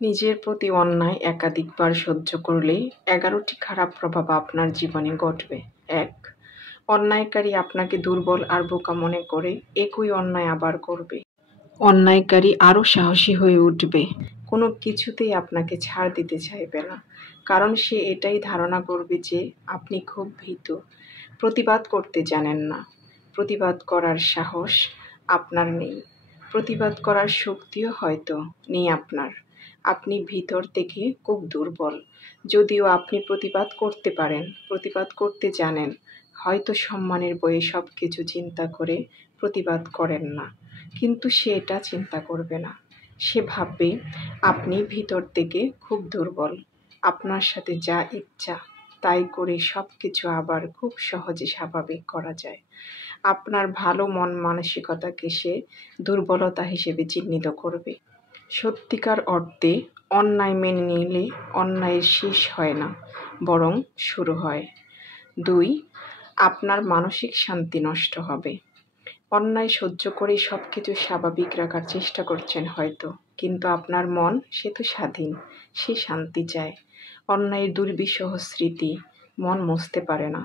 নিজের প্রতি অন্যায় একাধিকবার সহ্য করলেই ১১টি খারাপ প্রভাব আপনার জীবনে ঘটবে। ১. অন্যায়কারী আপনাকে দুর্বল আর বোকা মনে করে একই অন্যায় আবার করবে। অন্যায়কারী আরও সাহসী হয়ে উঠবে, কোনো কিছুতেই আপনাকে ছাড় দিতে চাইবে না, কারণ সে এটাই ধারণা করবে যে আপনি খুব ভীতু, প্রতিবাদ করতে জানেন না, প্রতিবাদ করার সাহস আপনার নেই, প্রতিবাদ করার শক্তিও হয়তো নেই আপনার। আপনি ভিতর থেকে খুব দুর্বল, যদিও আপনি প্রতিবাদ করতে পারেন, প্রতিবাদ করতে জানেন, হয়তো সম্মানের বয়ে সব কিছু চিন্তা করে প্রতিবাদ করেন না, কিন্তু সে এটা চিন্তা করবে না। সে ভাববে আপনি ভিতর থেকে খুব দুর্বল, আপনার সাথে যা ইচ্ছা তাই করে সব কিছু আবার খুব সহজে স্বাভাবিক করা যায়। আপনার ভালো মন মানসিকতাকে সে দুর্বলতা হিসেবে চিহ্নিত করবে। সত্যিকার অর্থে অন্যায় মেনে নিলে অন্যায়ের শেষ হয় না, বরং শুরু হয়। ২. আপনার মানসিক শান্তি নষ্ট হবে। অন্যায় সহ্য করে সব কিছু স্বাভাবিক রাখার চেষ্টা করছেন হয়তো, কিন্তু আপনার মন সে তো স্বাধীন, সে শান্তি চায়। অন্যায়ের দুর্বিষহ স্মৃতি মন মুছতে পারে না,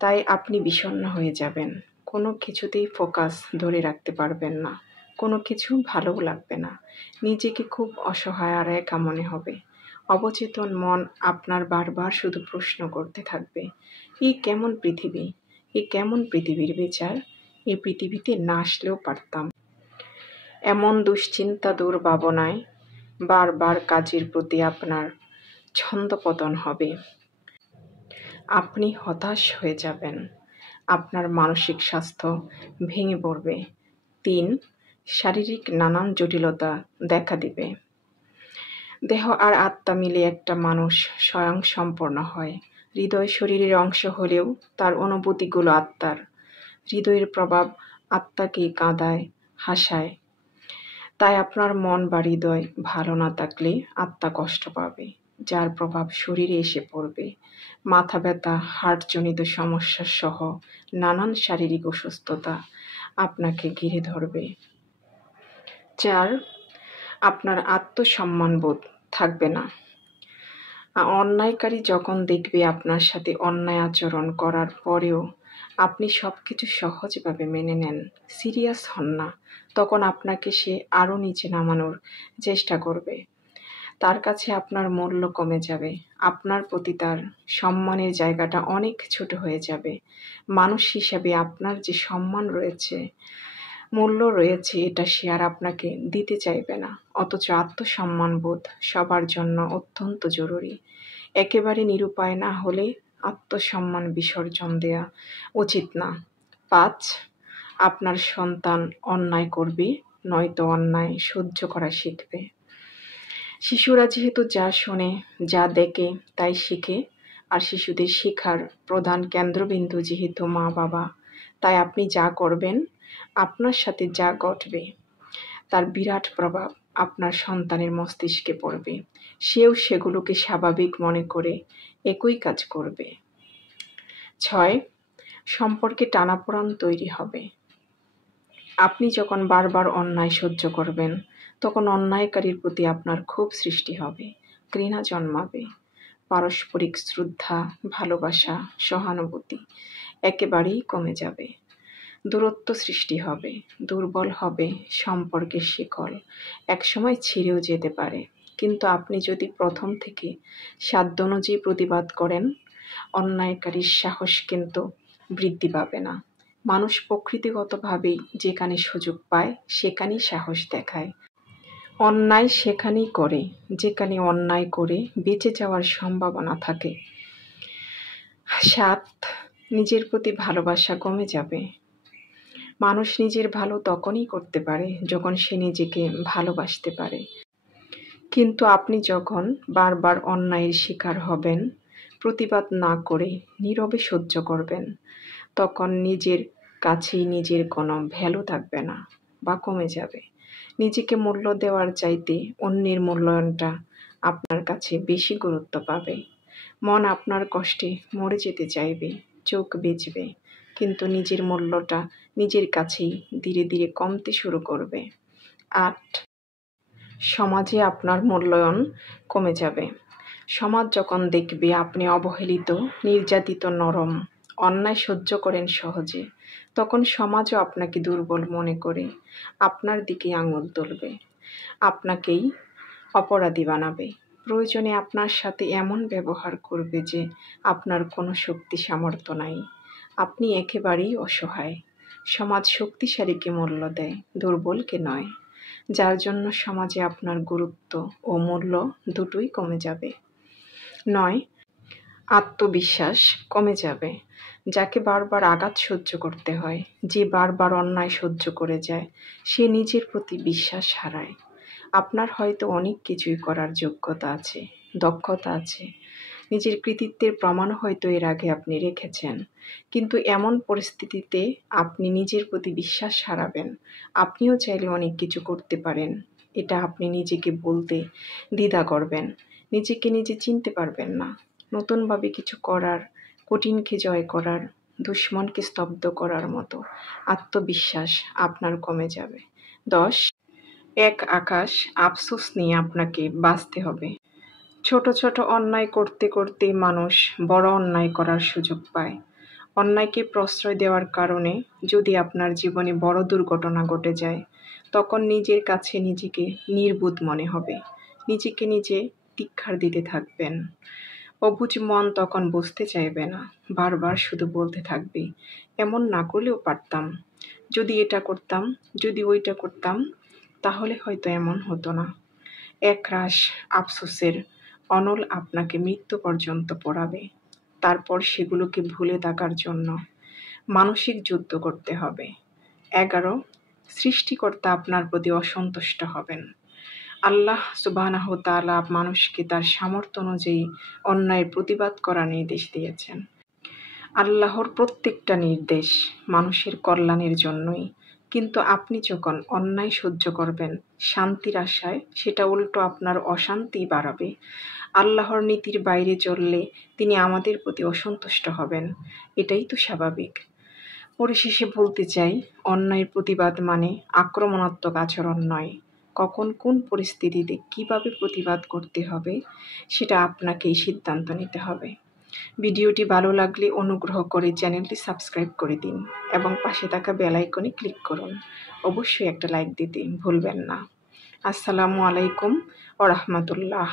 তাই আপনি বিষণ্ণ হয়ে যাবেন, কোনো কিছুতেই ফোকাস ধরে রাখতে পারবেন না, কোনো কিছু ভালোও লাগবে না, নিজেকে খুব অসহায় আর একা মনে হবে। অবচেতন মন আপনার বারবার শুধু প্রশ্ন করতে থাকবে, এই কেমন পৃথিবী, এই কেমন পৃথিবীর বিচার, এই পৃথিবীতে না আসলেও পারতাম। এমন দুশ্চিন্তা দুর্ভাবনায় বারবার কাজের প্রতি আপনার ছন্দপতন হবে, আপনি হতাশ হয়ে যাবেন, আপনার মানসিক স্বাস্থ্য ভেঙে পড়বে। ৩. শারীরিক নানান জটিলতা দেখা দিবে। দেহ আর আত্মা মিলে একটা মানুষ স্বয়ংসম্পূর্ণ হয়। হৃদয় শরীরের অংশ হলেও তার অনুভূতিগুলো আত্মার। হৃদয়ের প্রভাব আত্মাকে কাঁদায়, হাসায়। তাই আপনার মন বা হৃদয় ভালো না থাকলে আত্মা কষ্ট পাবে, যার প্রভাব শরীরে এসে পড়বে। মাথা ব্যথা, হার্টজনিত সমস্যা সহ নানান শারীরিক অসুস্থতা আপনাকে ঘিরে ধরবে। ৪. আপনার আত্মসম্মানবোধ থাকবে না। অন্যায়কারী যখন দেখবে আপনার সাথে অন্যায় আচরণ করার পরেও আপনি সবকিছু সহজভাবে মেনে নেন, সিরিয়াস হন না, তখন আপনাকে সে আরও নিচে নামানোর চেষ্টা করবে। তার কাছে আপনার মূল্য কমে যাবে, আপনার প্রতি তার সম্মানের জায়গাটা অনেক ছোট হয়ে যাবে। মানুষ হিসাবে আপনার যে সম্মান রয়েছে, মূল্য রয়েছে, এটা সে আর আপনাকে দিতে চাইবে না। অথচ আত্মসম্মানবোধ সবার জন্য অত্যন্ত জরুরি। একেবারে নিরুপায় না হলে আত্মসম্মান বিসর্জন দেয়া উচিত না। ৫. আপনার সন্তান অন্যায় করবে, নয়তো অন্যায় সহ্য করা শিখবে। শিশুরা যেহেতু যা শোনে, যা দেখে তাই শিখে, আর শিশুদের শেখার প্রধান কেন্দ্রবিন্দু যেহেতু মা বাবা, তাই আপনি যা করবেন, আপনার সাথে যা ঘটবে, তার বিরাট প্রভাব আপনার সন্তানের মস্তিষ্কে পড়বে। সেও সেগুলোকে স্বাভাবিক মনে করে একই কাজ করবে। ৬. সম্পর্কে টানাপোড়েন তৈরি হবে। আপনি যখন বারবার অন্যায় সহ্য করবেন, তখন অন্যায়কারীর প্রতি আপনার ক্ষোভ সৃষ্টি হবে, ঘৃণা জন্মাবে। পারস্পরিক শ্রদ্ধা, ভালোবাসা, সহানুভূতি একেবারেই কমে যাবে। দূরত্ব সৃষ্টি হবে, দুর্বল হবে সম্পর্কের শিকল, একসময় ছিঁড়েও যেতে পারে। কিন্তু আপনি যদি প্রথম থেকে সাধ্য অনুযায়ী প্রতিবাদ করেন, অন্যায়কারীর সাহস কিন্তু বৃদ্ধি পাবে না। মানুষ প্রকৃতিগতভাবেই যেখানে সুযোগ পায় সেখানেই সাহস দেখায়। অন্যায় সেখানেই করে যেখানে অন্যায় করে বেঁচে যাওয়ার সম্ভাবনা থাকে। ৭. নিজের প্রতি ভালোবাসা কমে যাবে। মানুষ নিজের ভালো তখনই করতে পারে যখন সে নিজেকে ভালোবাসতে পারে। কিন্তু আপনি যখন বারবার অন্যায়ের শিকার হবেন, প্রতিবাদ না করে নীরবে সহ্য করবেন, তখন নিজের কাছেই নিজের কোনো ভ্যালু থাকবে না বা কমে যাবে। নিজেকে মূল্য দেওয়ার চাইতে অন্যের মূল্যায়নটা আপনার কাছে বেশি গুরুত্ব পাবে। মন আপনার কষ্টে মরে যেতে চাইবে, চোখ ভিজবে, কিন্তু নিজের মূল্যটা নিজের কাছেই ধীরে ধীরে কমতে শুরু করবে। ৮. সমাজে আপনার মূল্যায়ন কমে যাবে। সমাজ যখন দেখবে আপনি অবহেলিত, নির্যাতিত, নরম, অন্যায় সহ্য করেন সহজে, তখন সমাজও আপনাকে দুর্বল মনে করে আপনার দিকে আঙুল তুলবে, আপনাকেই অপরাধী বানাবে। প্রয়োজনে আপনার সাথে এমন ব্যবহার করবে যে আপনার কোনো শক্তি সামর্থ্য নাই, আপনি একেবারেই অসহায়। সমাজ শক্তিশালীকে মূল্য দেয়, দুর্বলকে নয়, যার জন্য সমাজে আপনার গুরুত্ব ও মূল্য দুটোই কমে যাবে। 9, আত্মবিশ্বাস কমে যাবে। যাকে বারবার আঘাত সহ্য করতে হয়, যে বারবার অন্যায় সহ্য করে যায়, সে নিজের প্রতি বিশ্বাস হারায়। আপনার হয়তো অনেক কিছুই করার যোগ্যতা আছে, দক্ষতা আছে, নিজের কৃতিত্বের প্রমাণ হয়তো এর আগে আপনি রেখেছেন, কিন্তু এমন পরিস্থিতিতে আপনি নিজের প্রতি বিশ্বাস হারাবেন। আপনিও চাইলে অনেক কিছু করতে পারেন, এটা আপনি নিজেকে বলতে দ্বিধা করবেন। নিজেকে নিজে চিনতে পারবেন না। নতুনভাবে কিছু করার, কঠিনকে জয় করার, দুশ্মনকে স্তব্ধ করার মতো আত্মবিশ্বাস আপনার কমে যাবে। 10, এক আকাশ আফসোস নিয়ে আপনাকে বাঁচতে হবে। ছোট ছোট অন্যায় করতে করতেই মানুষ বড় অন্যায় করার সুযোগ পায়। অন্যায়কে প্রশ্রয় দেওয়ার কারণে যদি আপনার জীবনে বড় দুর্ঘটনা ঘটে যায়, তখন নিজের কাছে নিজেকে নির্বোধ মনে হবে, নিজেকে নিজে ধিক্কার দিতে থাকবেন। অবুঝ মন তখন বুঝতে চাইবে না, বারবার শুধু বলতে থাকবে, এমন না করলেও পারতাম, যদি এটা করতাম, যদি ওইটা করতাম, তাহলে হয়তো এমন হতো না। একরাশ আফসোসের অনল আপনাকে মৃত্যু পর্যন্ত পড়াবে। তারপর সেগুলোকে ভুলে থাকার জন্য মানসিক যুদ্ধ করতে হবে। 11, সৃষ্টিকর্তা আপনার প্রতি অসন্তুষ্ট হবেন। আল্লাহ সুবহানাহু ওয়া তাআলা মানুষকে তার সামর্থ্য অনুযায়ী অন্যায়ের প্রতিবাদ করার নির্দেশ দিয়েছেন। আল্লাহর প্রত্যেকটা নির্দেশ মানুষের কল্যাণের জন্যই, কিন্তু আপনি যখন অন্যায় সহ্য করবেন শান্তির আশায়, সেটা উল্টো আপনার অশান্তি বাড়াবে। আল্লাহর নীতির বাইরে চললে তিনি আমাদের প্রতি অসন্তুষ্ট হবেন, এটাই তো স্বাভাবিক। পরিশেষে বলতে চাই, অন্যায়ের প্রতিবাদ মানে আক্রমণাত্মক আচরণ নয়। কখন কোন পরিস্থিতিতে কিভাবে প্রতিবাদ করতে হবে সেটা আপনাকেই সিদ্ধান্ত নিতে হবে। ভিডিওটি ভালো লাগলে অনুগ্রহ করে চ্যানেলটি সাবস্ক্রাইব করে দিন এবং পাশে থাকা বেল আইকনে ক্লিক করুন। অবশ্যই একটা লাইক দিতে ভুলবেন না। আসসালামু আলাইকুম ওয়া রাহমাতুল্লাহ।